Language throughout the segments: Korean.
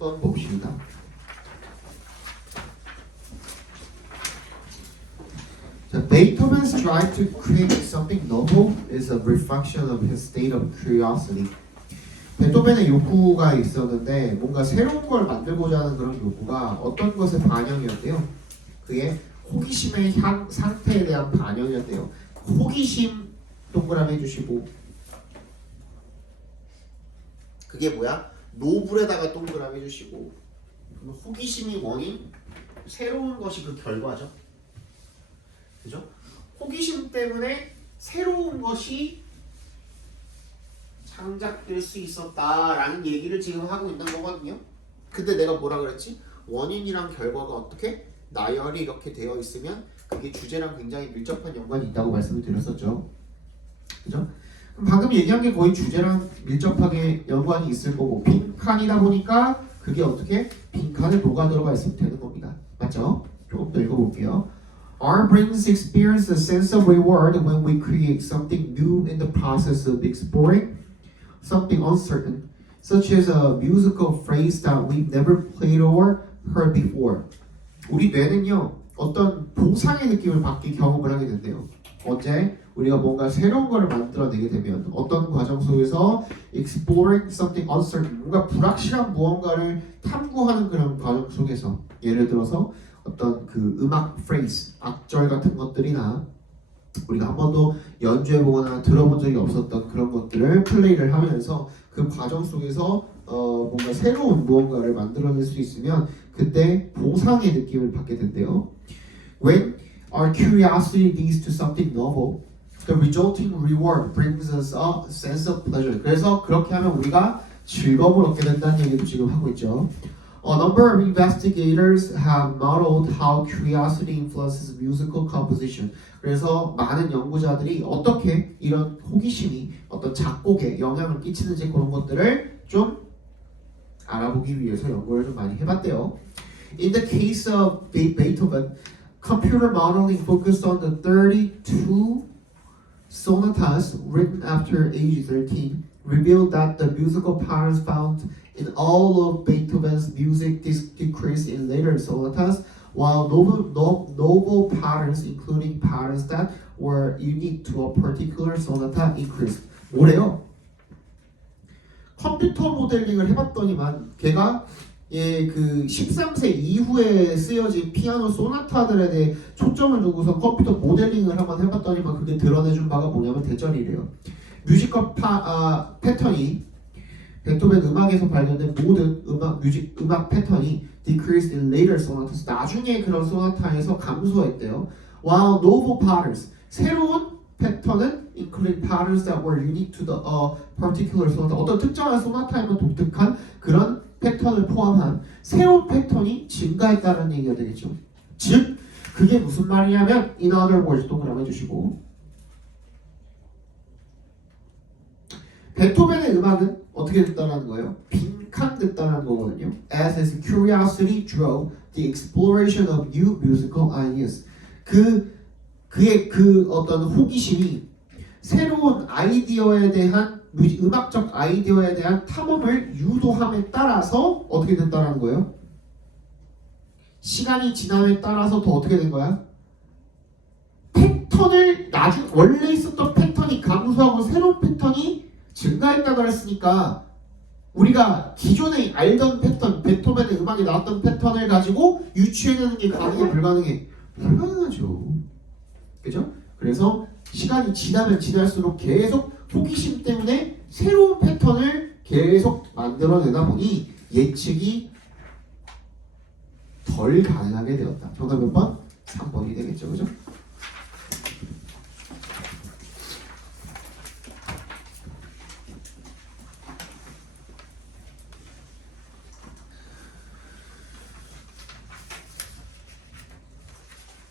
한번 봅시다. 자, Beethoven's drive to create something novel is a reflection of his state of curiosity. 베토벤의 욕구가 있었는데 뭔가 새로운 걸 만들고자 하는 그런 욕구가 어떤 것의 반영이었대요? 그의 호기심의 상태에 대한 반영이었대요. 호기심 동그라미 해주시고, 그게 뭐야? 노블에다가 동그라미 해주시고, 호기심이 원인, 새로운 것이 그 결과죠. 그죠? 호기심 때문에 새로운 것이 창작될 수 있었다라는 얘기를 지금 하고 있는 거거든요. 근데 내가 뭐라 그랬지? 원인이랑 결과가 어떻게 나열이 이렇게 되어 있으면 그게 주제랑 굉장히 밀접한 연관이 있다고 말씀을 드렸었죠. 그죠? 그럼 방금 얘기한 게 거의 주제랑 밀접하게 연관이 있을 거고, 빈칸이다 보니까 그게 어떻게 빈칸에 녹아 들어가 있으면 되는 겁니다. 맞죠? 조금 더 읽어볼게요. Our brains experience a sense of reward when we create something new in the process of exploring something uncertain, such as a musical phrase that we've never played or heard before. 우리 뇌는요, 어떤 보상의 느낌을 받기 경험을 하게 된대요. 언제? 우리가 뭔가 새로운 거를 만들어내게 되면 어떤 과정 속에서 exploring something uncertain, 뭔가 불확실한 무언가를 탐구하는 그런 과정 속에서, 예를 들어서 어떤 그 음악 프레이즈, 악절 같은 것들이나 우리가 한 번도 연주해보거나 들어본 적이 없었던 그런 것들을 플레이를 하면서 그 과정 속에서 뭔가 새로운 무언가를 만들어낼 수 있으면 그때 보상의 느낌을 받게 된대요. When our curiosity leads to something novel, the resulting reward brings us a sense of pleasure. 그래서 그렇게 하면 우리가 즐거움을 얻게 된다는 얘기도 지금 하고 있죠. A number of investigators have modeled how curiosity influences musical composition. 그래서 많은 연구자들이 어떻게 이런 호기심이 어떤 작곡에 영향을 끼치는지 그런 것들을 좀 알아보기 위해서 연구를 좀 많이 해봤대요. In the case of Beethoven, computer modeling focused on the 32 sonatas written after age 13, revealed that the musical patterns found in all of Beethoven's music decreased in later sonatas, while novel patterns, including patterns that were unique to a particular sonata, increased. 뭐래요? 컴퓨터 모델링을 해봤더니만 걔가 그 13세 이후에 쓰여진 피아노 소나타들에 대해 초점을 두고서 컴퓨터 모델링을 한번 해봤더니만 그게 드러내준 바가 뭐냐면 대절이래요. 뮤지컬 패턴이 베토벤 음악에서 발견된 모든 음악 패턴이 decreased in later sonatas, 나중에 그런 소나타에서 감소했대요. While novel patterns, 새로운 패턴은 including patterns that were unique to the particular sonata, 어떤 특정한 소나타에만 독특한 그런 패턴을 포함한 새로운 패턴이 증가했다는 얘기가 되겠죠. 즉, 그게 무슨 말이냐면 in other words 동그라미 해주시고, 베토벤의 음악은 어떻게 됐다는 거예요? 빈칸됐다는 거거든요. As his curiosity drove the exploration of new musical ideas. 그의 그 어떤 호기심이 새로운 아이디어에 대한 음악적 아이디어에 대한 탐험을 유도함에 따라서 어떻게 됐다는 거예요? 시간이 지남에 따라서 더 어떻게 된 거야? 패턴을 원래 있었던 패턴이 감소하고 새로운 패턴이 증가했다고 그랬으니까 우리가 기존에 알던 패턴, 베토벤의 음악에 나왔던 패턴을 가지고 유추해내는 게 가능해, 불가능해? 불가능하죠. 그죠? 그래서 시간이 지나면 지날수록 계속 호기심 때문에 새로운 패턴을 계속 만들어내다 보니 예측이 덜 가능하게 되었다. 정답 몇 번? 3번이 되겠죠. 그죠?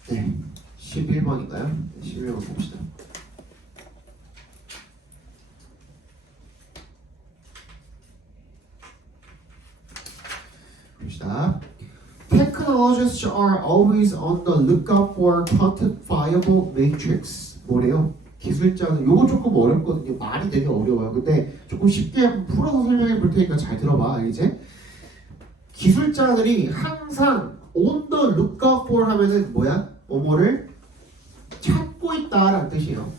네, 11번인가요? 11번 봅시다. 봅시다. Technologists are always on the lookout for quantifiable matrix. 뭐래요? 기술자는 요거 조금 어렵거든요. 말이 되게 어려워요. 근데 조금 쉽게 풀어서 설명해 볼 테니까 잘 들어봐. 알겠지? 기술자들이 항상 on the lookout for 하면은 뭐야? 뭐뭐를 찾고 있다라는 뜻이에요.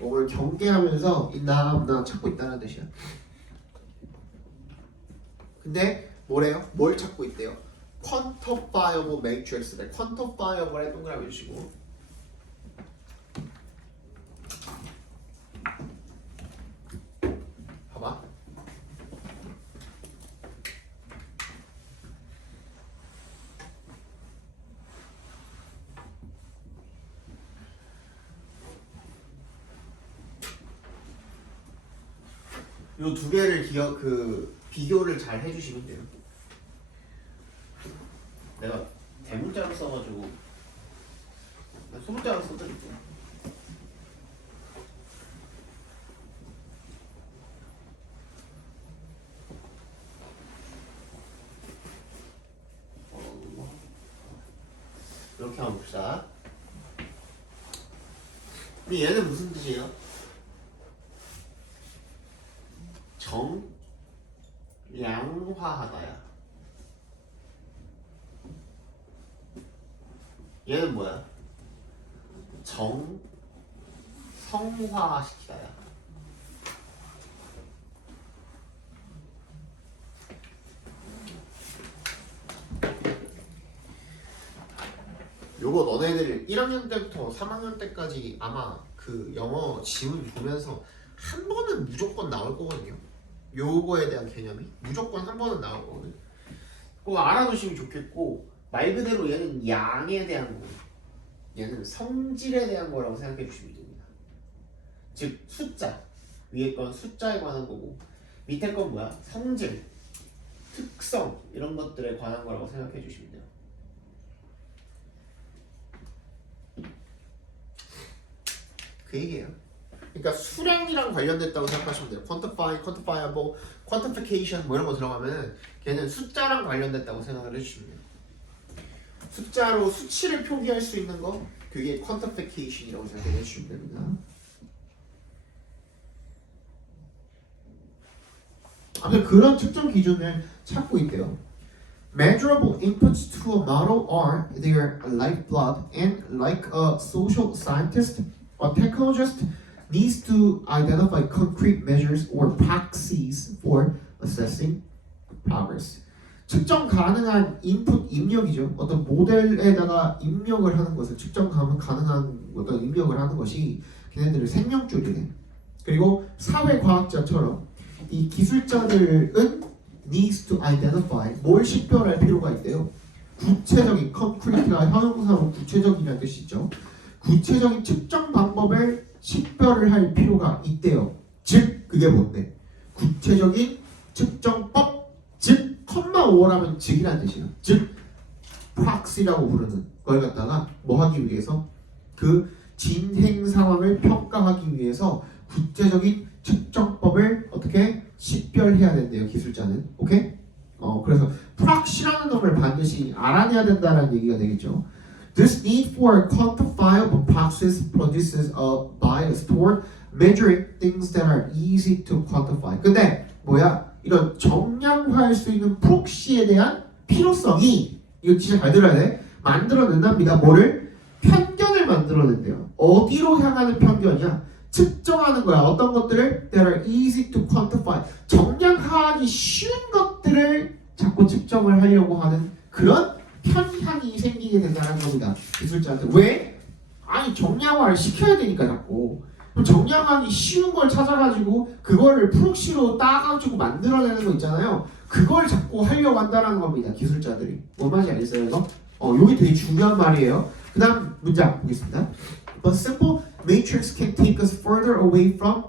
뭐를 경계하면서 있나 없나 찾고 있다는 뜻이야. 근데 뭐래요? 뭘 찾고 있대요? quantifiable matrix래. quantifiable에 동그라미 주시고 봐봐. 요 두 개를 비교를 잘 해주시면 돼요. 내가 대문자로 써가지고 소문자로 써드릴게요. 이렇게 한번 봅시다. 근데 얘는 무슨 뜻이에요? 정량화하다야. 얘는 뭐야? 정성화시키다야. 요거 너네들 1학년 때부터 3학년 때까지 아마 그 영어 지문 보면서 한 번은 무조건 나올 거거든요. 요거에 대한 개념이 무조건 한 번은 나올 거거든요. 그거 알아두시면 좋겠고, 말 그대로 얘는 양에 대한 거고 얘는 성질에 대한 거라고 생각해 주시면 됩니다. 즉 숫자, 위에 건 숫자에 관한 거고 밑에 건 뭐야? 성질, 특성 이런 것들에 관한 거라고 생각해 주시면 돼요. 그 얘기예요. 그러니까 수량이랑 관련됐다고 생각하시면 돼요. quantify, quantifiable, quantification 뭐 이런 거 들어가면 걔는 숫자랑 관련됐다고 생각을 해주시면 돼요. 숫자로 수치를 표기할 수 있는 거 그게 quantification이라고 생각해 주시면 됩니다. 아무튼 그런 측정 기준을 찾고 있대요. Measurable inputs to a model are their lifeblood, and like a social scientist, a technologist needs to identify concrete measures or proxies for assessing progress. 측정 가능한 인풋 입력이죠. 어떤 모델에다가 입력을 하는 것을 측정 가능한 어떤 입력을 하는 것이 걔네들의 생명줄이래. 그리고 사회과학자처럼 이 기술자들은 needs to identify 뭘 식별할 필요가 있대요. 구체적인 concrete가 형용사로 구체적이라는 뜻이 있죠. 구체적인 측정 방법을 식별을 할 필요가 있대요. 즉 그게 뭔데? 구체적인 측정법, 즉 컴마 5라면 즉이라는 뜻이에요. 즉 proxy라고 부르는 걸 갖다가 뭐 하기 위해서 그 진행 상황을 평가하기 위해서 구체적인 측정법을 어떻게 식별해야 된대요. 기술자는. 오케이? 그래서 proxy라는 놈을 반드시 알아내야 된다는 얘기가 되겠죠. This need for quantifiable proxies produces a bias toward measuring things that are easy to quantify. 근데 뭐야? 이런 정량화할 수 있는 프록시에 대한 필요성이 이거 진짜 잘 들어야 돼. 만들어낸답니다. 뭐를? 편견을 만들어낸대요. 어디로 향하는 편견이야? 측정하는 거야. 어떤 것들을? That are easy to quantify. 정량하기 쉬운 것들을 자꾸 측정을 하려고 하는 그런 편향이 생기게 된다는 겁니다. 기술자한테. 왜? 아니 정량화를 시켜야 되니까 자꾸. 정량하기 쉬운 걸 찾아가지고 그거를 프록시로 따가지고 만들어내는 거 있잖아요. 그걸 자꾸 하려고 한다는 겁니다. 기술자들이. 뭔 말인지 알겠어요? 이거? 요게 되게 중요한 말이에요. 그 다음 문장 보겠습니다. But simple matrix can take us further away from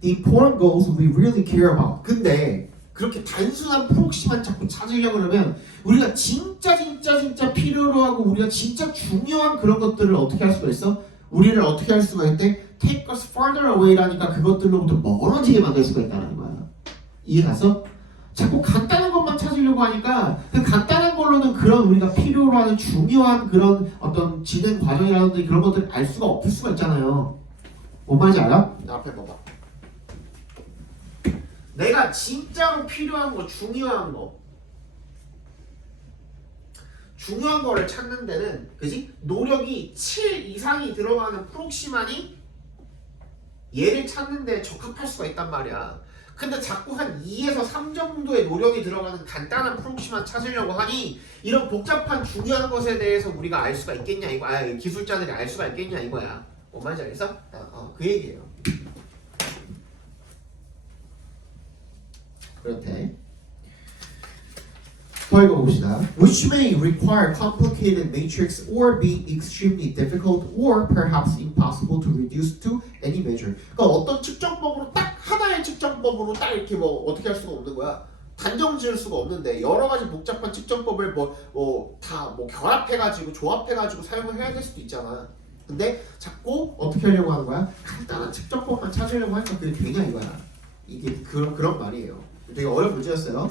the important goals we really care about. 근데 그렇게 단순한 프록시만 자꾸 찾으려고 그러면 우리가 진짜 필요로 하고 우리가 진짜 중요한 그런 것들을 어떻게 할 수가 있어? 우리를 어떻게 할 수가 있대? Take us further away라니까 그것들로부터 멀어지게 만들 수가 있다는 거야. 이해 가서? 자꾸 간단한 것만 찾으려고 하니까 그 간단한 걸로는 그런 우리가 필요로 하는 중요한 그런 어떤 진행 과정이라든지 그런 것들을 알 수가 없을 수가 있잖아요. 뭔 말인지 알아? 앞에 봐봐. 내가 진짜로 필요한 거, 중요한 거 중요한 거를 찾는 데는 그지? 노력이 7 이상이 들어가는 프록시만이 얘를 찾는 데 적합할 수가 있단 말이야. 근데 자꾸 한 2에서 3 정도의 노력이 들어가는 간단한 프록시만 찾으려고 하니 이런 복잡한 중요한 것에 대해서 우리가 알 수가 있겠냐 이거 기술자들이 알 수가 있겠냐 이거야. 뭔 말인지 알겠어? 그 얘기예요. 그렇대. 더 읽어봅시다. Which may require complicated matrix or be extremely difficult or perhaps impossible to reduce to any measure. 그러니까 어떤 측정법으로 딱 하나의 측정법으로 딱 이렇게 뭐 어떻게 할 수가 없는 거야. 단정 지을 수가 없는데 여러 가지 복잡한 측정법을 다 결합해가지고 조합해가지고 사용을 해야 될 수도 있잖아. 근데 자꾸 어떻게 하려고 하는 거야? 간단한 측정법만 찾으려고 하니까 그게 되냐 이거야. 이게 그런 말이에요. 되게 어려운 문제였어요.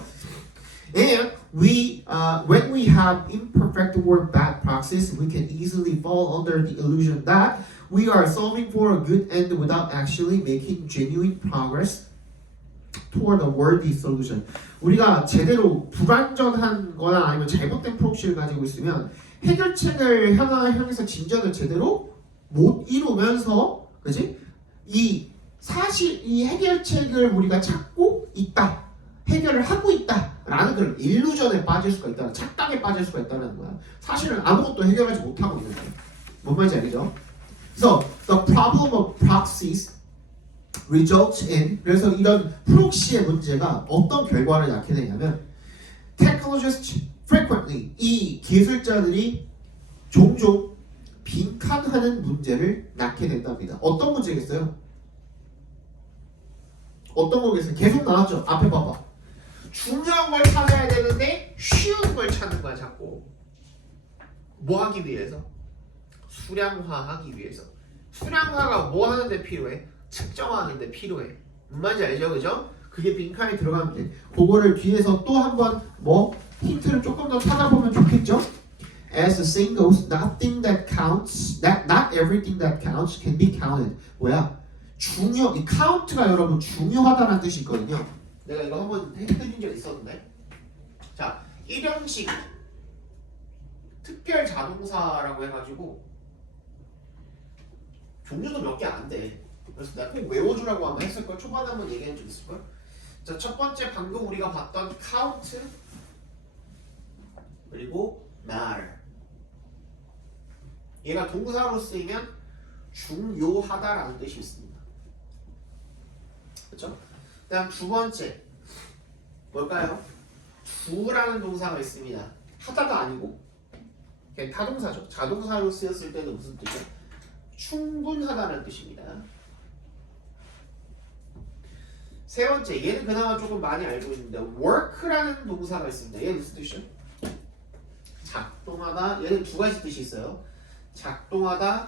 And when we have imperfect or bad praxis, we can easily fall under the illusion that we are solving for a good end without actually making genuine progress toward a worthy solution. 우리가 제대로 불완전한 거나 아니면 잘못된 프록시를 가지고 있으면 해결책을 향해서 진전을 제대로 못 이루면서 그지? 사실 이 해결책을 우리가 찾고 있다. 해결을 하고 있다라는 그런 일루전에 빠질 수가 있다. 착각에 빠질 수가 있다는 거야. 사실은 아무것도 해결하지 못하고 있는 거야. 뭔 말인지 알겠죠? 그래서 the problem of proxies results in 그래서 이런 프록시의 문제가 어떤 결과를 낳게 되냐면 technologists frequently 이 기술자들이 종종 빈칸하는 문제를 낳게 된답니다. 어떤 문제겠어요? 어떤 거겠어요? 계속 나왔죠? 앞에 봐봐. 중요한 걸 찾아야 되는데 쉬운 걸 찾는 거야 자꾸. 뭐 하기 위해서? 수량화하기 위해서. 수량화가 뭐 하는데 필요해? 측정하는데 필요해. 뭔 말인지 알죠? 그죠? 그게 빈칸에 들어가면 돼. 그거를 뒤에서 또 한번 힌트를 조금 더 찾아보면 좋겠죠? As the saying goes, nothing that counts, not everything that counts can be counted. 뭐야? 이 count가 여러분 중요하다는 뜻이 있거든요. 내가 이거 한번 해드린 적 있었는데, 자, 일형식 특별 자동사라고 해가지고 종류도 몇 개 안 돼. 그래서 내가 꼭 외워주라고 아마 했을 걸. 초반에 한번 얘기한 적 있을 걸. 자, 첫 번째 방금 우리가 봤던 count 그리고 matter. 얘가 동사로 쓰이면 중요하다라는 뜻이 있습니다. 그렇죠? 그다음 두 번째 뭘까요? do라는 동사가 있습니다. 하다가 아니고 그냥 타동사죠. 자동사로 쓰였을 때는 무슨 뜻이죠? 충분하다는 뜻입니다. 세 번째, 얘는 그나마 조금 많이 알고 있는데 work라는 동사가 있습니다. 얘는 무슨 뜻이죠? 작동하다. 얘는 두 가지 뜻이 있어요. 작동하다,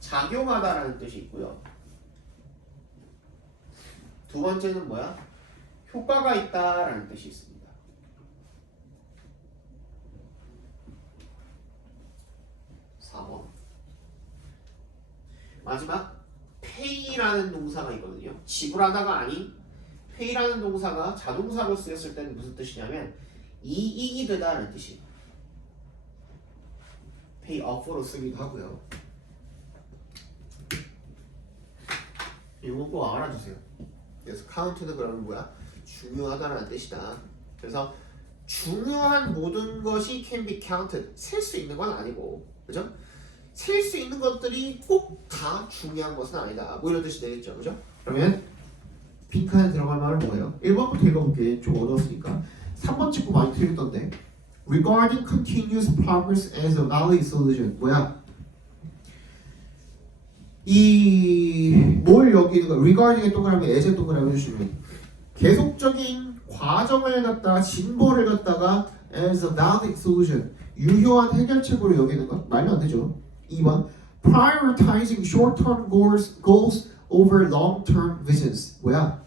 작용하다라는 뜻이 있고요. 두 번째는 뭐야? 효과가 있다라는 뜻이 있습니다. 4번. 마지막 pay라는 동사가 있거든요. 지불하다가 아닌 pay라는 동사가 자동사로 쓰였을 때는 무슨 뜻이냐면 이익이 되다라는 뜻이에요. pay off로 쓰기도 하고요. 이거 꼭 알아주세요. 그래서 count는 그러면 뭐야? 중요하다라는 뜻이다. 그래서 중요한 모든 것이 can be counted. 셀 수 있는 건 아니고, 그죠? 셀 수 있는 것들이 꼭 다 중요한 것은 아니다. 뭐 이런 뜻이 되겠죠, 그죠? 그러면 빈칸에 들어갈 말은 뭐예요? 1번부터 읽어볼게. 좀 어려웠으니까. 3번 찍고 많이 틀렸던데. Regarding continuous progress as a valid solution. 뭐야? 뭘 여기 있는 거 regarding에 동그라미, as에 동그라미 해주시면 계속적인 과정을 갖다가 진보를 갖다가 as a valid solution 유효한 해결책으로 여기는 거 말도 안 되죠. 2번 prioritizing short-term goals over long-term visions. 뭐야?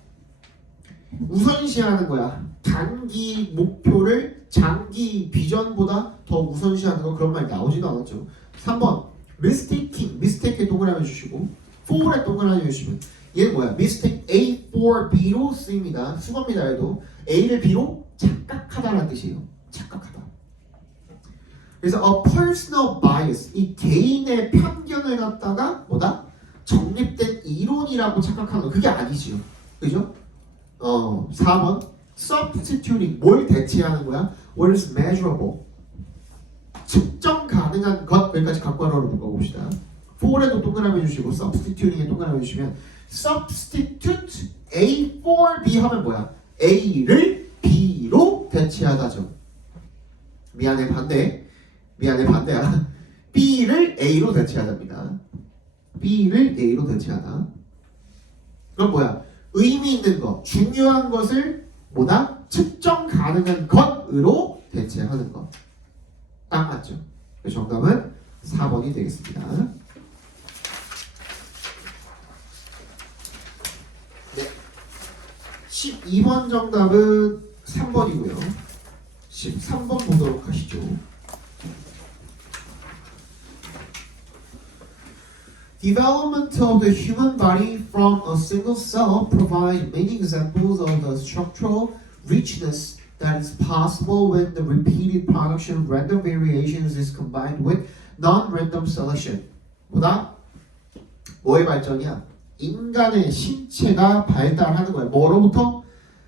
우선시하는 거야. 단기 목표를 장기 비전보다 더 우선시하는 거. 그런 말 나오지도 않았죠. 3번 mistake에 동그라미 해주시고 4에 동그라미 해주시면 얘는 뭐야? mistake A for B로 쓰입니다. 수거입니다. 얘도 A를 B로 착각하다라는 뜻이에요. 착각하다. 그래서 a personal bias, 이 개인의 편견을 갖다가 뭐다? 정립된 이론이라고 착각하는 거. 그게 아니지요. 그죠? 4번 substituting, 뭘 대체하는 거야? What is measurable? 측정 가능한 것. 여기까지 각괄호로 묶어봅시다. for에도 동그라미 주시고 substituting에 동그라미 주시면 substitute A for B 하면 뭐야? A를 B로 대체하다죠. 미안해 반대야. B를 A로 대체하답니다. B를 A로 대체하다. 그럼 뭐야? 의미 있는 것, 중요한 것을 뭐다? 측정 가능한 것으로 대체하는 것. 딱 맞죠? 정답은 4번이 되겠습니다. 네. 12번 정답은 3번이고요. 13번 보도록 하시죠. Development of the human body from a single cell provides many examples of the structural richness that is possible when the repeated production of random variations is combined with non-random selection. 보다 뭐의 발전이야? 인간의 신체가 발달하는 거야. 뭐로부터?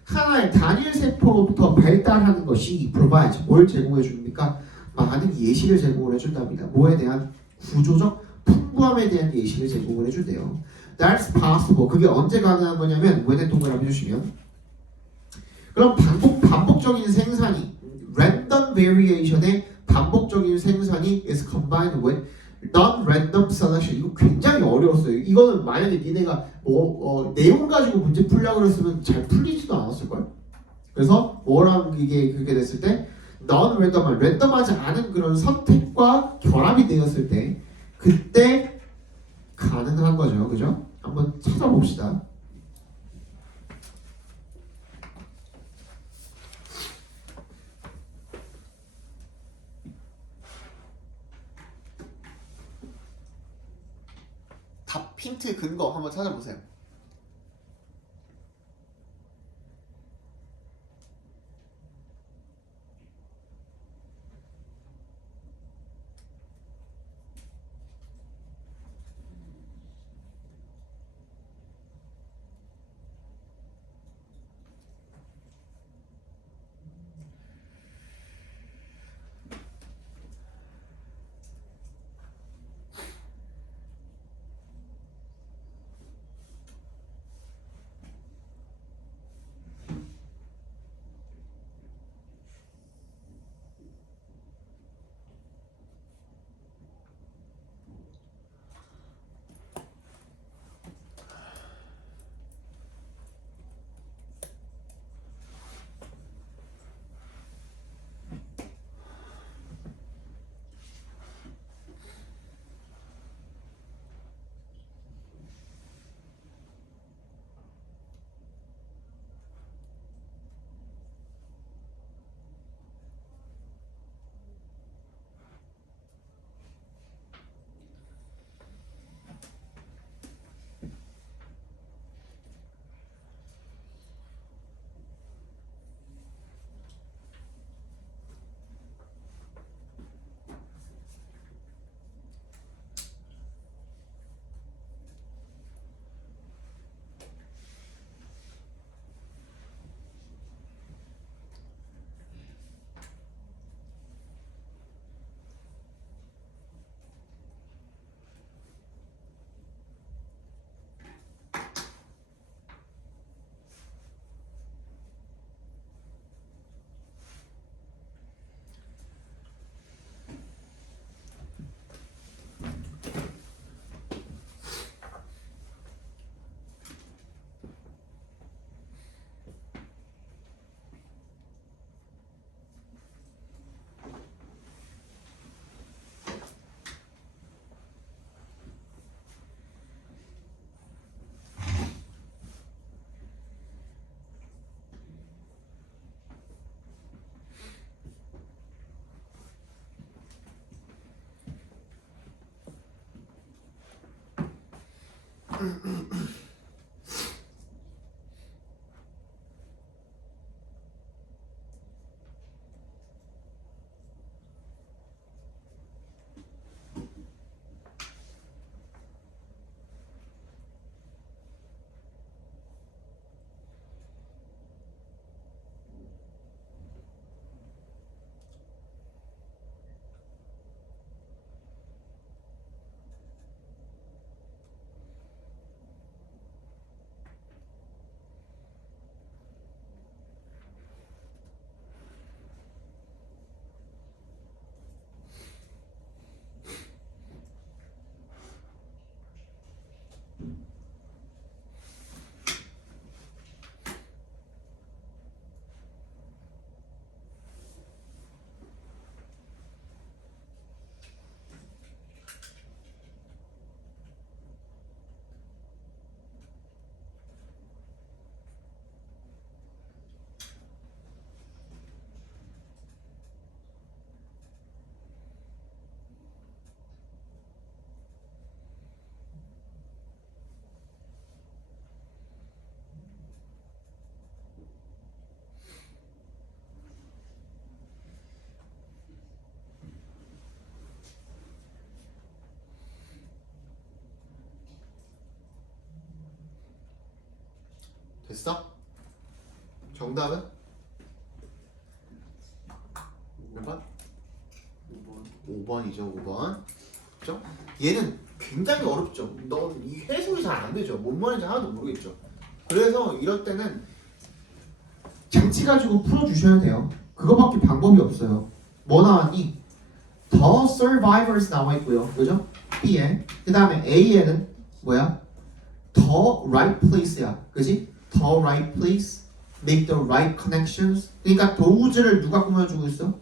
하나의 단일 세포로부터 발달하는 것이 provides, 뭘 제공해 줍니까? 많은 예시를 제공을 해준답니다. 뭐에 대한? 구조적 풍부함에 대한 예시를 제공을 해준대요. That's possible. 그게 언제 가능한 거냐면 when에 동그라미 주시면, 그럼 반복적인 생산이 random variation의 반복적인 생산이 is combined with non-random selection. 이거 굉장히 어려웠어요. 이거는 만약에 니네가 내용 가지고 문제 풀려고 그랬으면 잘 풀리지도 않았을걸. 그래서 뭐랑 이게 그렇게 됐을 때 non-random, 랜덤하지 않은 그런 선택과 결합이 되었을 때 그때 가능한 거죠. 그죠? 한번 찾아봅시다. 답 힌트 근거 한번 찾아보세요. 됐어? 정답은? 몇 번? 5번이죠. 5번. 그죠? 얘는 굉장히 어렵죠. 넌 이 해석이 잘 안 되죠. 뭔 말인지 하나도 모르겠죠. 그래서 이럴 때는 장치 가지고 풀어주셔야 돼요. 그거밖에 방법이 없어요. 뭐 나왔니? The survivors 나와 있고요. 그죠? B에. 그 다음에 A에는 뭐야? The right place야. 그지? The right place. Make the right connections. 그러니까 도구들을 누가 꾸며주고 있어?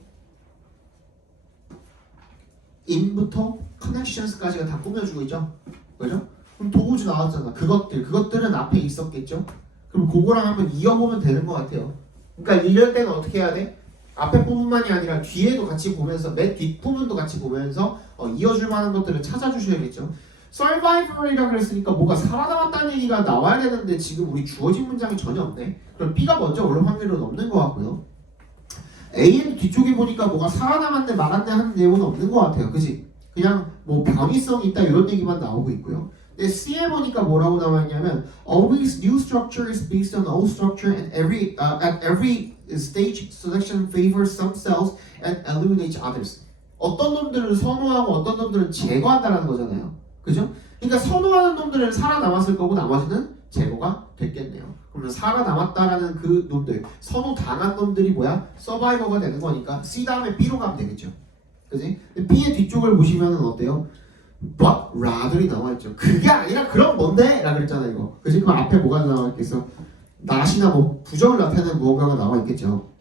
in부터 connections까지가 다 꾸며주고 있죠. 그죠? 그럼 도구지 나왔잖아. 그것들은 앞에 있었겠죠. 그럼 그거랑 한번 이어보면 되는 것 같아요. 그러니까 이럴 때는 어떻게 해야 돼? 앞에 부분만이 아니라 뒤에도 같이 보면서 맨 뒷부분도 같이 보면서 이어줄 만한 것들을 찾아주셔야겠죠. survivor이라 그랬으니까 뭐가 살아남았다는 얘기가 나와야 되는데 지금 우리 주어진 문장이 전혀 없네. 그럼 B가 먼저 올 확률은 없는 것 같고요. A는 뒤쪽에 보니까 뭐가 살아남았네 말았네 하는 내용은 없는 것 같아요. 그지? 그냥 뭐 변이성이 있다 이런 얘기만 나오고 있고요. 근데 C에 보니까 뭐라고 나와 있냐면 always new structure is based on old structure and at every stage selection favors some cells and eliminates others. 어떤 놈들은 선호하고 어떤 놈들은 제거한다는 거잖아요. 그죠? 그러니까 선호하는 놈들은 살아남았을 거고 나머지는 제거가 됐겠네요. 그러면 살아남았다라는 그 놈들, 선호당한 놈들이 뭐야? 서바이버가 되는 거니까 C 다음에 B로 가면 되겠죠. 그지? B의 뒤쪽을 보시면 어때요? But rather이 나와있죠. 그게 아니라 그럼 뭔데? 라고 그랬잖아 이거. 그지? 그럼 앞에 뭐가 나와있겠어? not이나 뭐 부정을 나타내는 무언가가 나와있겠죠.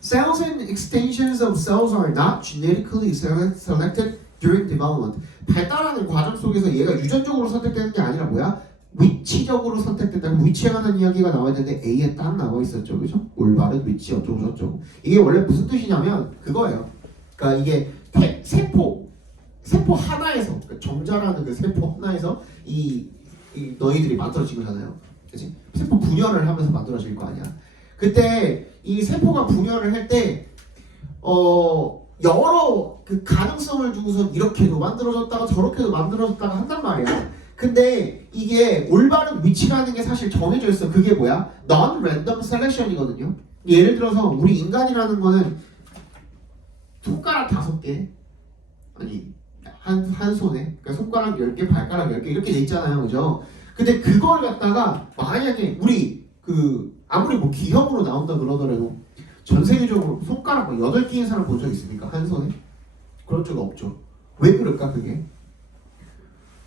Cells and extensions of cells are not genetically selected during development. 발달하는 과정 속에서 얘가 유전적으로 선택되는 게 아니라 뭐야? 위치적으로 선택된다. 위치에 관한 이야기가 나와야 되는데 A에 딱 나와 있었죠. 그죠? 올바른 위치 어쩌고 저쩌고. 이게 원래 무슨 뜻이냐면 그거예요. 그러니까 이게 세포 하나에서 그러니까 정자라는 그 세포 하나에서 이 너희들이 만들어진 거잖아요. 그치? 세포 분열을 하면서 만들어질 거 아니야. 그때 이 세포가 분열을 할 때 여러 그 가능성을 두고서 이렇게도 만들어졌다가 저렇게도 만들어졌다가 한단 말이야. 근데 이게 올바른 위치라는 게 사실 정해져 있어. 그게 뭐야? Non-random selection이거든요. 예를 들어서 우리 인간이라는 거는 손가락 5개 아니 한 손에 그러니까 손가락 10개 발가락 10개 이렇게 돼 있잖아요. 그죠? 근데 그걸 갖다가 만약에 우리 아무리 뭐 기형으로 나온다 그러더라도 전 세계적으로 손가락 8개인 사람 본 적 있습니까? 한 손에? 그런 적 없죠. 왜 그럴까 그게?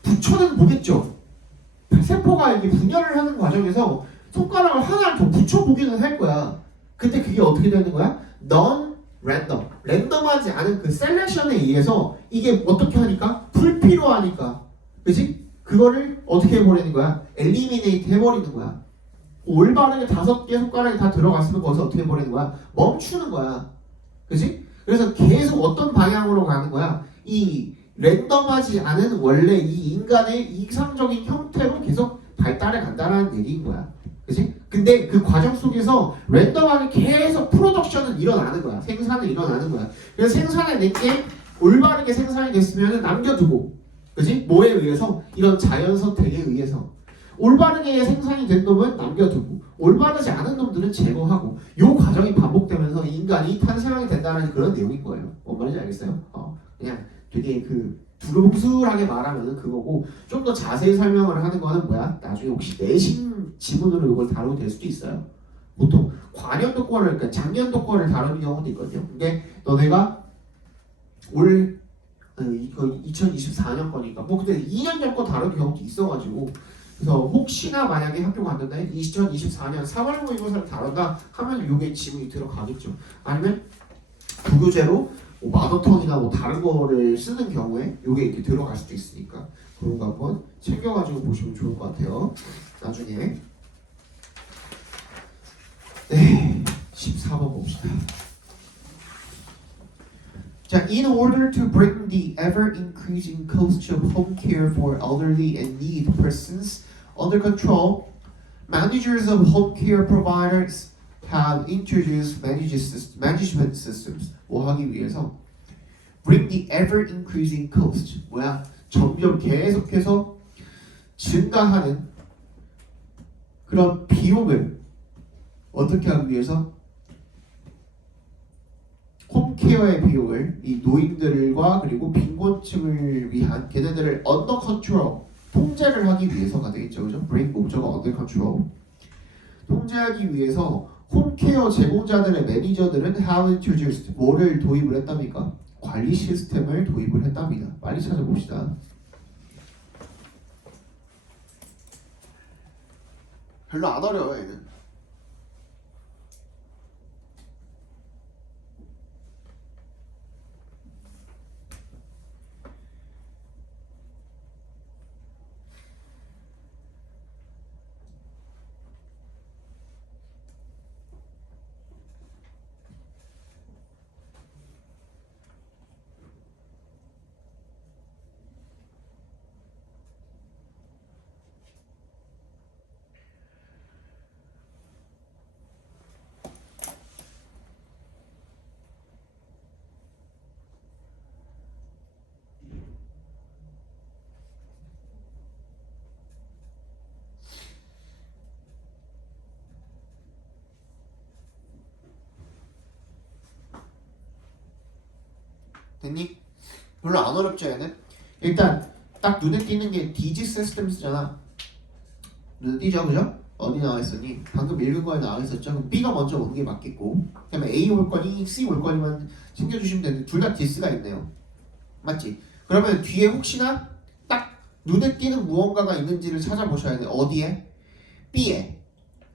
붙여는 보겠죠. 세포가 이렇게 분열을 하는 과정에서 손가락을 하나를 더 붙여보기는 할 거야. 근데 그게 어떻게 되는 거야? non-random. 랜덤하지 않은 그 셀렉션에 의해서 이게 어떻게 하니까? 불필요하니까. 그치? 그거를 어떻게 해버리는 거야? eliminate 해버리는 거야. 올바르게 5개 손가락이 다 들어갔으면 거기서 어떻게 해버리는 거야? 멈추는 거야. 그치? 그래서 계속 어떤 방향으로 가는 거야? 이 랜덤하지 않은 원래 이 인간의 이상적인 형태로 계속 발달해 간다는 얘기인 거야. 그치? 근데 그 과정 속에서 랜덤하게 계속 프로덕션은 일어나는 거야. 생산은 일어나는 거야. 그래서 생산해낸 게 올바르게 생산이 됐으면 남겨두고, 그치? 뭐에 의해서? 이런 자연 선택에 의해서. 올바르게 생산이 된 놈은 남겨두고 올바르지 않은 놈들은 제거하고 이 과정이 반복되면서 인간이 탄생하게 된다는 그런 내용인 거예요. 뭔 말인지 알겠어요? 그냥 되게 두루뭉술하게 말하면 그거고 좀 더 자세히 설명을 하는 거는 뭐야? 나중에 혹시 내신 지문으로 이걸 다루게 될 수도 있어요. 보통 과년도 거를 그러니까 작년도 거를 다루는 경우도 있거든요. 근데 너네가 올 이거 2024년 거니까 뭐 그때 2년 전 거 다루는 경우도 있어가지고 그래서 혹시나 만약에 학교 갔는데 2024년 4월 모의고사를 다룬다 하면 요게 지문이 들어가겠죠. 아니면 부교재로 뭐 마더ton이나 뭐 다른 거를 쓰는 경우에 요게 이렇게 들어갈 수도 있으니까 그런 거 한번 챙겨가지고 보시면 좋을 것 같아요. 나중에 네 14번 봅시다. 자, in order to bring the ever-increasing cost of home care for elderly and needy persons under control, managers of home care providers have introduced management systems. 뭐 하기 위해서? Bring the ever-increasing cost. 뭐야? 점점 계속해서 증가하는 그런 비용을 어떻게 하기 위해서 홈케어의 비용을 이 노인들과 그리고 빈곤층을 위한 걔네들을 언더 컨트롤 통제를 하기 위해서가 되겠죠. 그죠? 브레이크 목적어 언더 컨트롤 통제하기 위해서 홈케어 제공자들의 매니저들은 how introduced 뭐를 도입을 했답니까? 관리 시스템을 도입을 했답니다. 빨리 찾아봅시다. 별로 안 어려워 얘는. 됐니? 별로 안 어렵죠 얘는? 일단 딱 눈에 띄는 게 DG 시스템스잖아. 눈에 띄죠 그죠? 어디 나와 있었니? 방금 읽은 거에 나와 있었죠? 그럼 B가 먼저 오는 게 맞겠고 그다음에 A 올 거니 C 올 거니만 챙겨주시면 되는데 둘 다 디스가 있네요. 맞지? 그러면 뒤에 혹시나 딱 눈에 띄는 무언가가 있는지를 찾아보셔야 돼. 어디에? B에.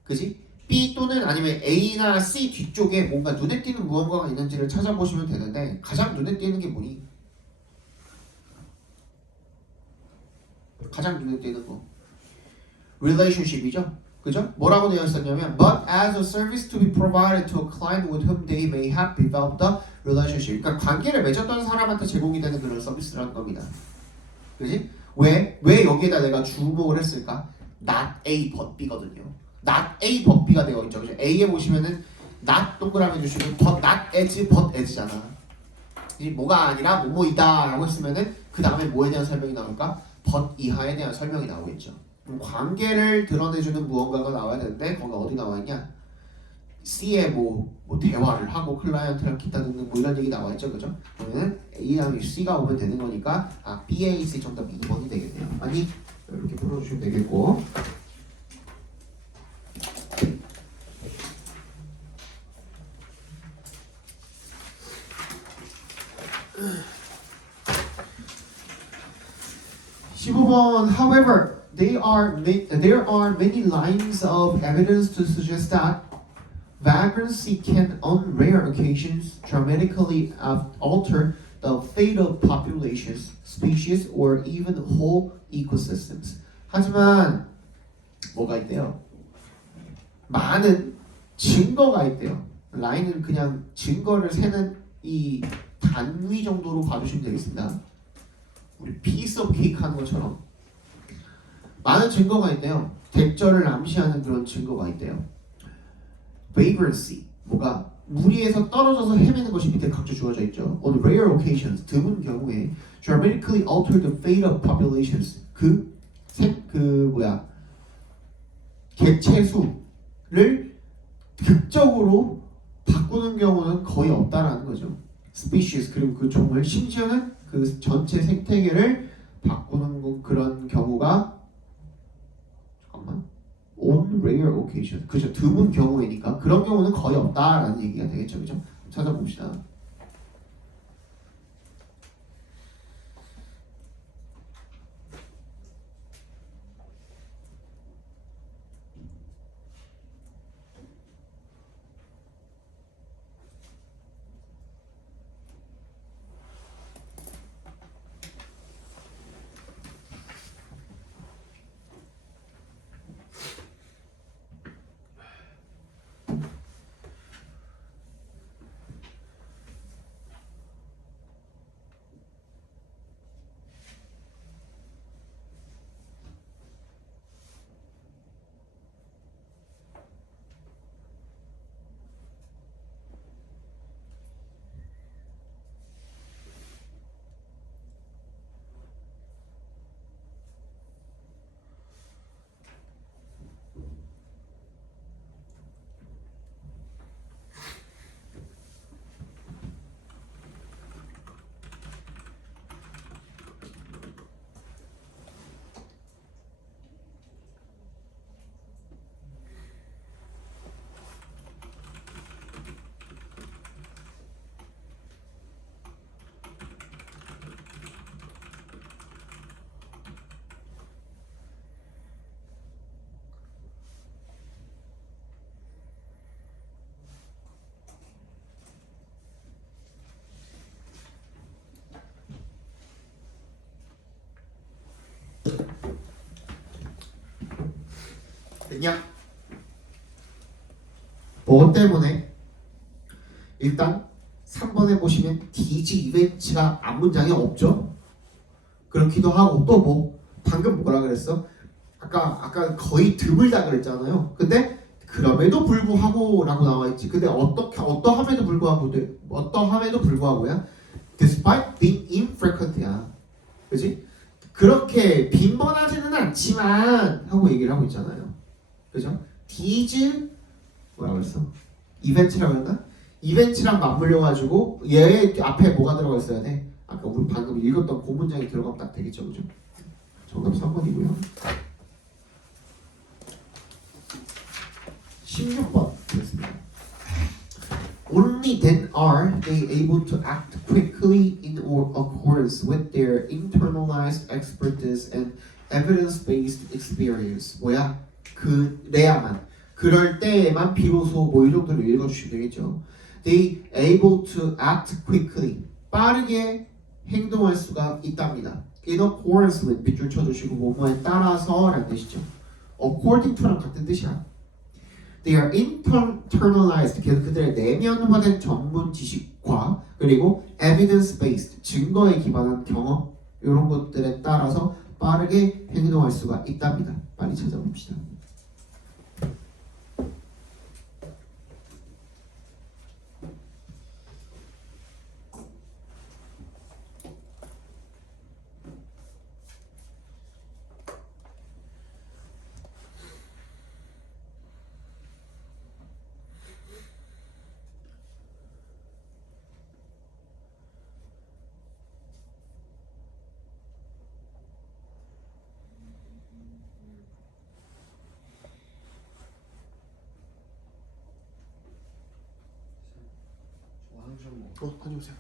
그지? B 또는 아니면 A나 C 뒤쪽에 뭔가 눈에 띄는 무언가가 있는지를 찾아보시면 되는데 가장 눈에 띄는 게 뭐니? 가장 눈에 띄는 거 relationship이죠. 그죠? 뭐라고 되어 있었냐면 but as a service to be provided to a client with whom they may have developed a relationship. 그러니까 관계를 맺었던 사람한테 제공이 되는 그런 서비스라는 겁니다. 그지? 왜 여기에다 내가 주목을 했을까? not A but B거든요. not A but B가 되어 있죠. 그죠? A에 보시면은 not 동그라미 주시면 but not as but as잖아. 뭐가 아니라 뭐뭐이다 라고 했으면은 그 다음에 뭐에 대한 설명이 나올까? but 이하에 대한 설명이 나오겠죠. 그럼 관계를 드러내주는 무언가가 나와야 되는데 거기가 어디 나와 있냐? C에 뭐 대화를 하고 클라이언트랑 기타 등등 뭐 이런 얘기 나와 있죠, 그죠? 그러면 A랑 C가 오면 되는 거니까 B, A, C 정답 2번이 되겠네요. 아니 이렇게 풀어주시면 되겠고. However, there are many lines of evidence to suggest that vagrancy can, on rare occasions, dramatically alter the fate of populations, species, or even whole ecosystems. 하지만 뭐가 있대요? 많은 증거가 있대요. 라인은 그냥 증거를 세는 이 단위 정도로 봐주시면 되겠습니다. 우리 piece of cake 하는 것처럼 많은 증거가 있대요. 대절을 암시하는 그런 증거가 있대요. vagrancy, 뭐가 무리에서 떨어져서 헤매는 것이 밑에 각주 주어져 있죠. On rare occasions, 드문 경우에 dramatically alter the fate of populations, 개체 수를 극적으로 바꾸는 경우는 거의 없다라는 거죠. species, 그리고 그 종을, 심지어는 그 전체 생태계를 바꾸는 그런 경우가 on rare occasion, 그죠? 드문 경우이니까 그런 경우는 거의 없다라는 얘기가 되겠죠, 그죠? 찾아봅시다. 됐냐? 뭐 때문에? 일단 3번에 보시면 did event가 앞 문장에 없죠? 그렇기도 하고 또 뭐? 방금 뭐라 그랬어? 아까 거의 드물다 그랬잖아요. 근데 그럼에도 불구하고 라고 나와있지. 근데 어떠함에도 불구하고야 despite being infrequent야. 그지? 그렇게 빈번하지는 않지만 하고 얘기를 하고 있잖아요. 그죠? did 뭐라고 했어? 이벤트라고 했나? 이벤트랑 맞물려 가지고 얘 앞에 뭐가 들어가 있어야 돼? 아까 우리 방금 읽었던 그 문장이 들어가면 딱 되겠죠, 그죠? 정답 3번이고요. 16번 됐습니다. Only then are they able to act quickly in accordance with their internalized expertise and evidence-based experience. 뭐야? 그래야만. 그럴 때에만 비로소 뭐 이 정도로 읽어주시면 되겠죠. They able to act quickly. 빠르게 행동할 수가 있답니다. In accordance with 밑줄 쳐주시고 뭐뭐에 따라서 라는 뜻이죠. According to랑 같은 뜻이야. They are internalized. 그들의 내면화된 전문 지식과 그리고 evidence-based 증거에 기반한 경험 이런 것들에 따라서 빠르게 행동할 수가 있답니다. 빨리 찾아봅시다. 다녀오세요.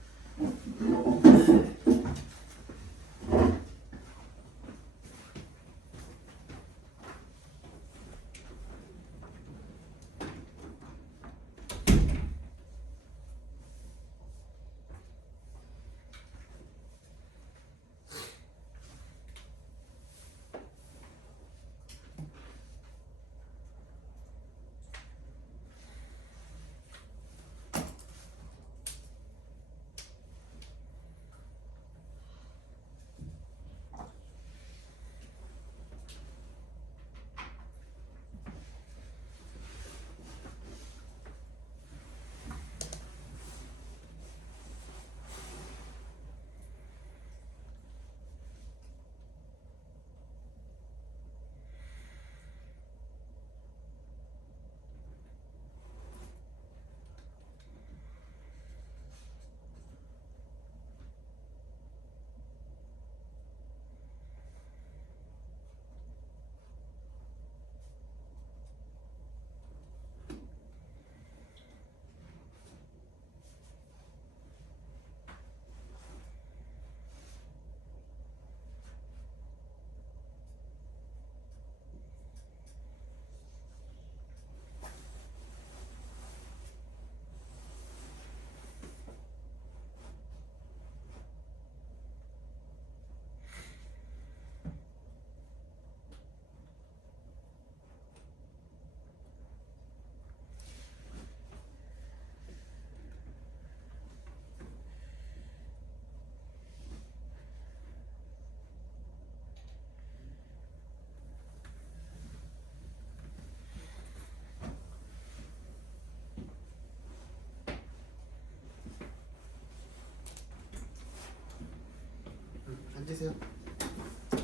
앉으세요.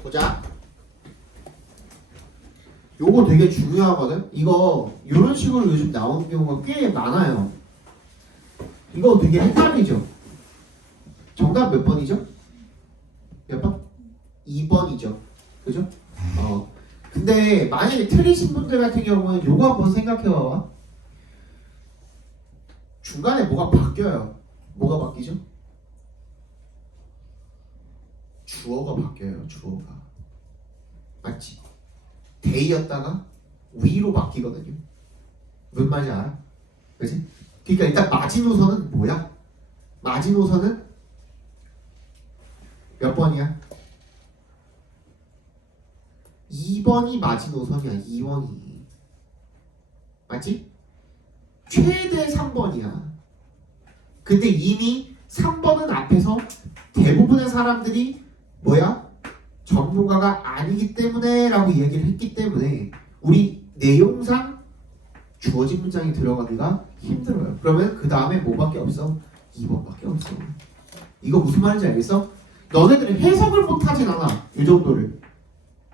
보자. 요거 되게 중요하거든. 이거 이런 식으로 요즘 나오는 경우가 꽤 많아요. 이거 되게 헷갈리죠. 정답 몇 번이죠? 몇 번? 2번이죠. 그죠? 근데 만약에 틀리신 분들 같은 경우는 요거 한번 생각해 봐봐. 중간에 뭐가 바뀌어요. 뭐가 바뀌죠? 주어가 바뀌어요. 주어가. 맞지? 데이였다가 위로 바뀌거든요. 무슨 말인지 알아? 그치? 그러니까 일단 마지노선은 뭐야? 마지노선은 몇 번이야? 2번이 마지노선이야. 2번이. 맞지? 최대 3번이야. 근데 이미 3번은 앞에서 대부분의 사람들이 뭐야? 전문가가 아니기 때문에 라고 얘기를 했기 때문에 우리 내용상 주어진 문장이 들어가기가 힘들어요. 그러면 그 다음에 뭐밖에 없어? 2번밖에 없어. 이거 무슨 말인지 알겠어? 너네들은 해석을 못하진 않아. 이 정도를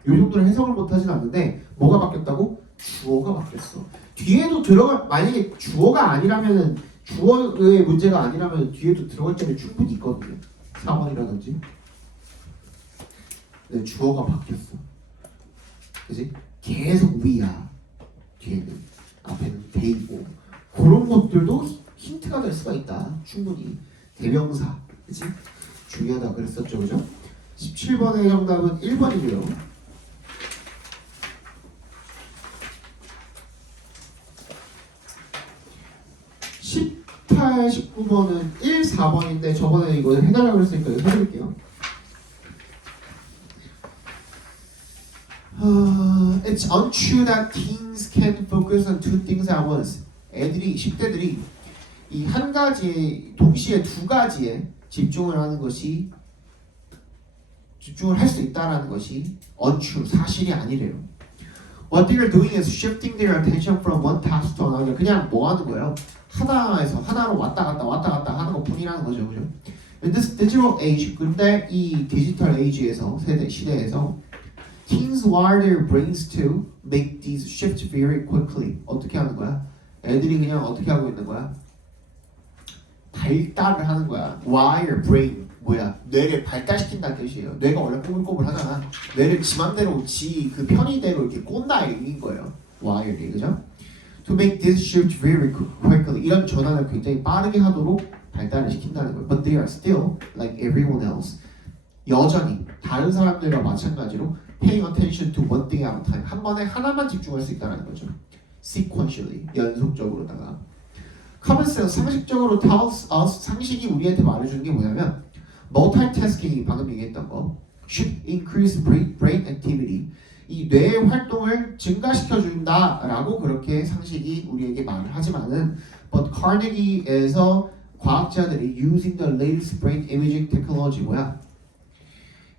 해석을 못하진 않는데 뭐가 바뀌었다고? 주어가 바뀌었어. 뒤에도 들어갈, 만약에 주어가 아니라면은 주어의 문제가 아니라면 뒤에도 들어갈 점이 충분히 있거든요. 4번이라든지. 네, 주어가 바뀌었어. 그치? 계속 위야. 뒤에는. 앞에는 돼있고. 그런 것들도 힌트가 될 수가 있다. 충분히. 대명사. 그치? 중요하다 그랬었죠. 그죠? 17번의 정답은 1번이고요. 18, 19번은 1, 4번인데 저번에 이거 해달라고 그랬으니까 이거 해드릴게요. It's untrue that teens can focus on two things at once. 애들이 10대들이 이 한 가지에 동시에 두 가지에 집중을 할 수 있다라는 것이 untrue, 사실이 아니래요. What they are doing is shifting their attention from one task to another. 그냥 뭐 하는 거예요? 하나에서 하나로 왔다 갔다 하는 것 뿐이라는 거죠, 그죠? In this digital age, 근데 이 디지털 에이지에서 시대에서 teens wire their brains to make these shifts very quickly. 어떻게 하는 거야? 애들이 그냥 어떻게 하고 있는 거야? 발달을 하는 거야. wire brain 뭐야? 뇌를 발달시킨다는 뜻이에요. 뇌가 원래 꼬불꼬불 하잖아. 뇌를 지 맘대로 지 그 편의대로 이렇게 꼰다 얘기인 거예요. wire이 그죠? To make this shift very quickly. 이런 전환을 굉장히 빠르게 하도록 발달을 시킨다는 거예요. But they are still like everyone else. 여전히 다른 사람들과 마찬가지로 paying attention to one thing at a time. 한 번에 하나만 집중할 수 있다는 거죠. Sequentially, 연속적으로다가. Common sense, 상식적으로 tells us, 상식이 우리한테 말해주는 게 뭐냐면 multitasking, 방금 얘기했던 거 should increase brain activity. 이 뇌의 활동을 증가시켜준다라고 그렇게 상식이 우리에게 말을 하지만은 but Carnegie에서 과학자들이 using the latest brain imaging technology 뭐야?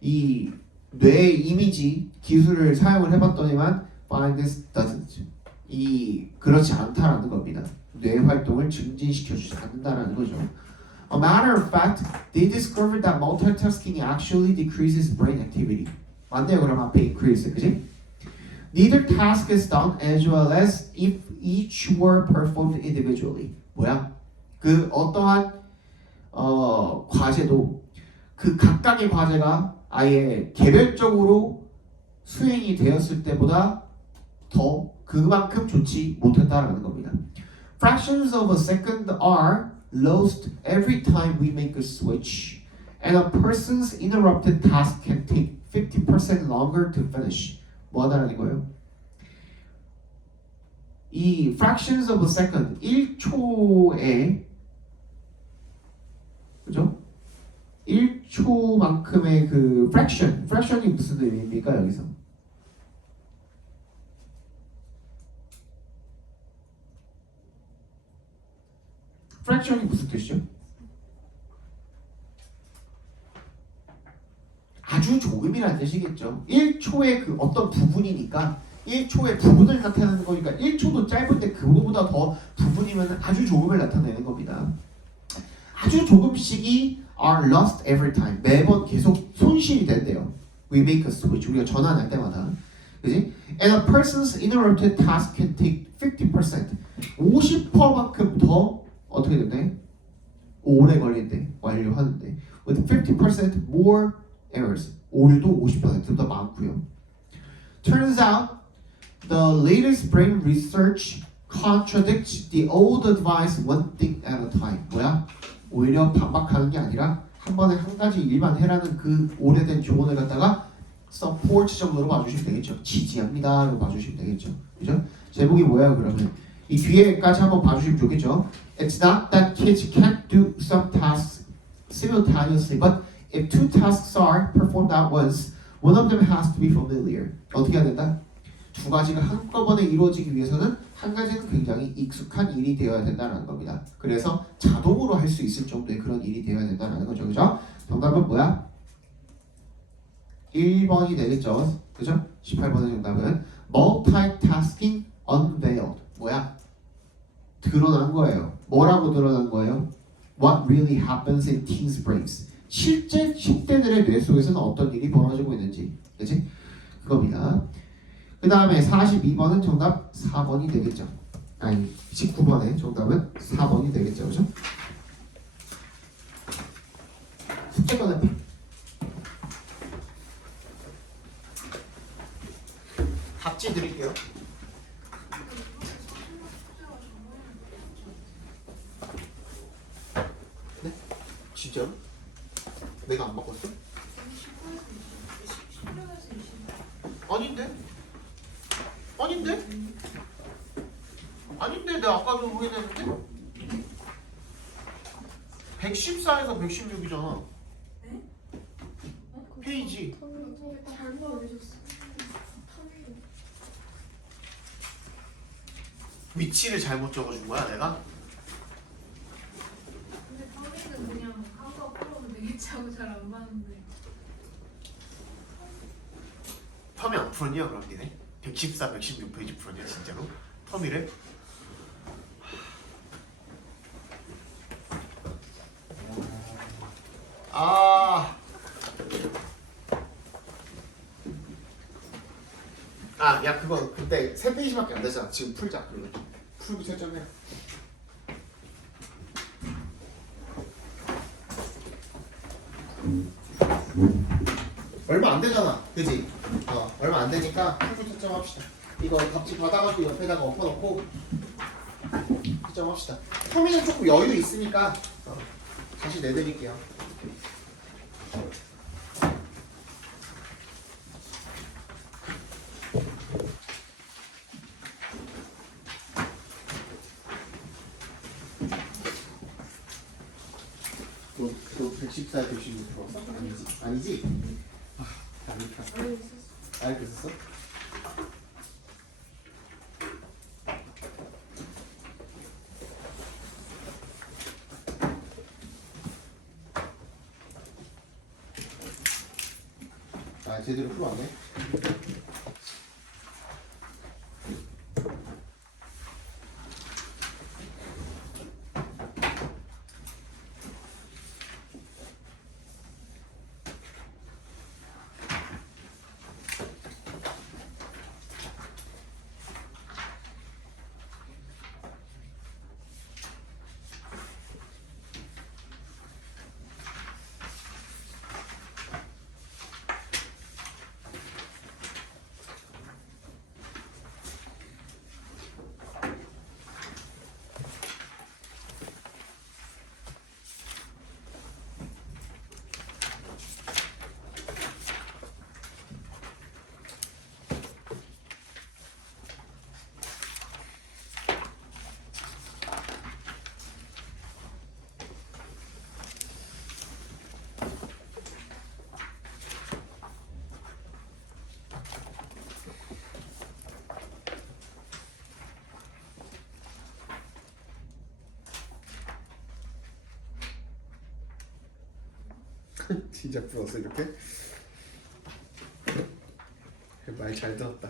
이 뇌 이미지 기술을 사용을 해봤더니만 find this doesn't. 그렇지 않다라는 겁니다. 뇌 활동을 증진시켜주지 않는다라는 거죠. A matter of fact, they discovered that multitasking actually decreases brain activity. 맞네요. 그럼 앞에 increase, 그지? Neither task is done as well as if each were performed individually. 뭐야? 그 어떠한 과제도 그 각각의 과제가 아예 개별적으로 수행이 되었을 때보다 더 그만큼 좋지 못했다라는 겁니다. Fractions of a second are lost every time we make a switch, and a person's interrupted task can take 50% longer to finish. 뭐 하다라는 거예요? 이 fractions of a second, 1초에 그죠? 1초만큼의 그 fraction이 무슨 의미입니까 여기서? fraction이 무슨 뜻이죠? 아주 조금이라는 뜻이겠죠. 1초의 그 어떤 부분이니까 1초의 부분을 나타내는 거니까 1초도 짧은데 그거보다 더 부분이면 아주 조금을 나타내는 겁니다. 아주 조금씩이 are lost every time. 매번 계속 손실이 된대요. We make a switch. 우리가 전환할 때마다. 그지? And a person's interrupted task can take 50%. 50%만큼 더 어떻게 된대? 오래 걸린대. 완료하는데. With 50% more errors. 오류도 50%더 많고요. Turns out the latest brain research contradicts the old advice one thing at a time. 뭐야? 오히려 반박하는 게 아니라 한 번에 한 가지 일만 해라는 그 오래된 조언을 갖다가 support 정도로 봐주시면 되겠죠. 지지합니다로 봐주시면 되겠죠. 그죠? 제목이 뭐야 그러면? 이 뒤에까지 한번 봐주시면 좋겠죠. It's not that kids can't do some tasks simultaneously, but if two tasks are performed at once, one of them has to be familiar. 어떻게 해야 된다? 두 가지가 한꺼번에 이루어지기 위해서는 한 가지는 굉장히 익숙한 일이 되어야 된다는 겁니다. 그래서 자동으로 할 수 있을 정도의 그런 일이 되어야 된다는 거죠. 그죠? 정답은 뭐야? 1번이 되겠죠. 그죠? 18번의 정답은 multitasking unveiled. 뭐야? 드러난 거예요. 뭐라고 드러난 거예요? What really happens in teens' brains. 실제 10대들의 뇌 속에서는 어떤 일이 벌어지고 있는지. 그치? 그겁니다. 그 다음에 42번은 정답 4번이 되겠죠. 아니 19번의 정답은 4번이 되겠죠. 그죠? 숙제 꺼내봐. 답지 드릴게요. 네? 진짜로? 내가 안 바꿨어? 아닌데? 아닌데? 아닌데? 내가 아까도 확인했는데? 114에서 116이잖아. 페이지. 위치를 잘못 적어준 거야, 내가? 근데 터미는 그냥 한거 풀어오면 되겠지 하고 잘 안 맞는데. 텀이 안 풀었냐 그럼 니네? 114, 116페이지 풀었냐 진짜로? 텀이래? 야 그거 그때 3페이지밖에 안 됐잖아. 지금 풀자. 풀고 채점해. 얼마 안 되잖아, 그지? 얼마 안 되니까 풀고 채점합시다. 이거 답지 받아가지고 옆에다가 엎어놓고 채점합시다. 터미는 조금 여유 있으니까 다시 내드릴게요. 너 114, 116 들어왔어? 아니지? 아니지? 아니까. 알고 있었어? 제대로 풀어왔네. 진짜 풀었어 이렇게? 말 잘 들었다.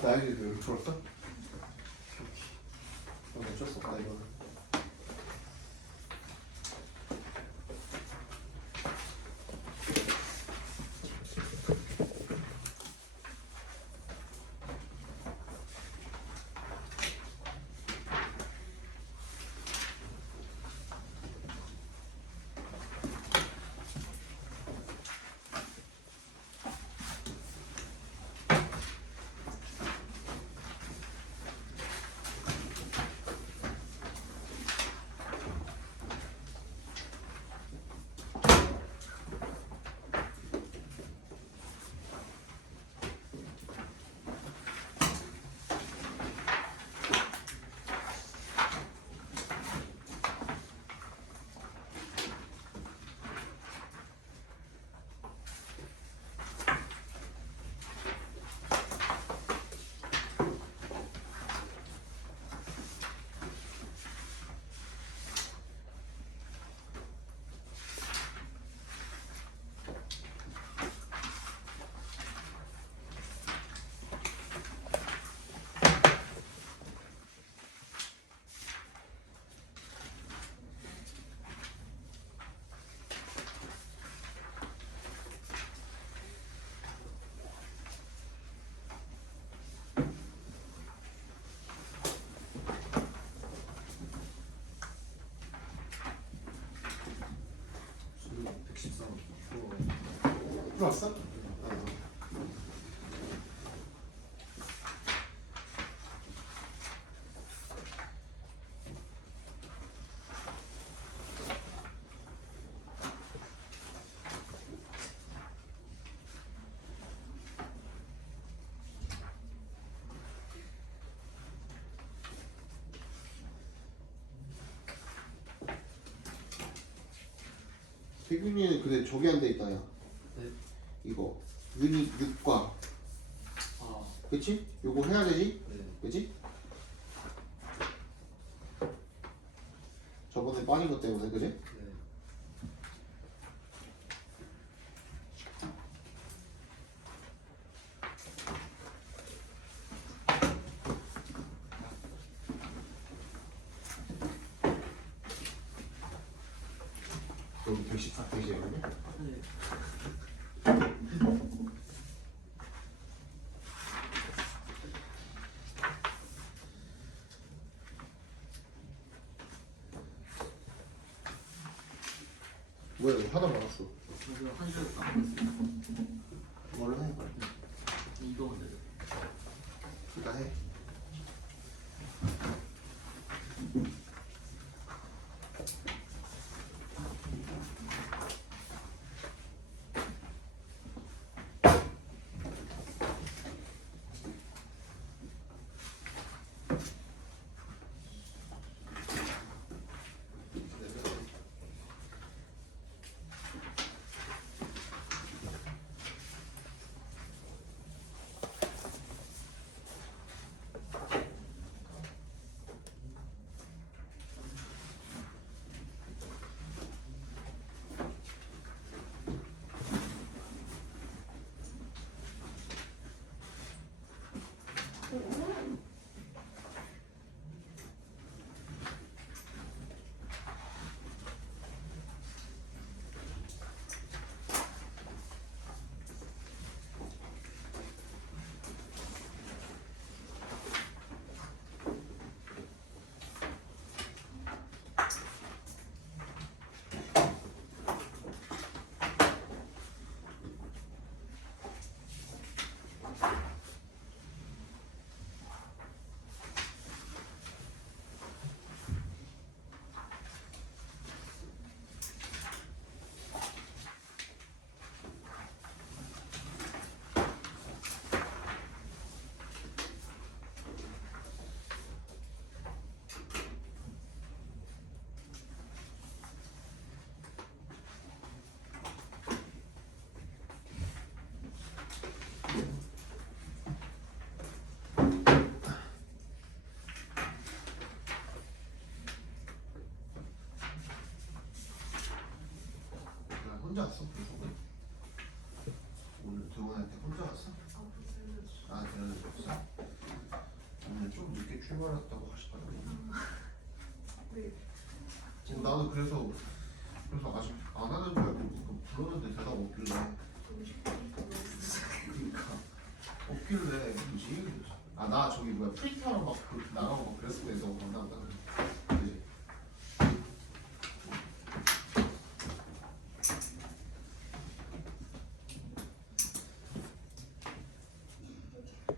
나에게도 여기 풀었어? 어쩔 수 없다 이거는. 풀었어? 태균이는 근데 저기 안 돼 있다 야. 네. 이거 유닛 6과 아, 그치? 요거 해야 되지? 네. 그치? 저번에 빠진 것 때문에 그치? 네. 여기 114페이지거든요? 네. 뭐야 이거 하나 많았어 저도 한 줄 남았어요. 뭘로 해? 이거 근데 일단 해 혼자 왔어? 오늘 들어갈 때 혼자 왔어? 아 데려다줬어? 오늘 좀 늦게 출발했다고 하시더라고 네. 나도 그래서 아직 안 하는 줄 알고 불렀는데 대답 없길래 그러니까 없길래 뭐지? 아 나 저기 뭐야 프리트하러 막 그렇게 나가고 막 그랬을 때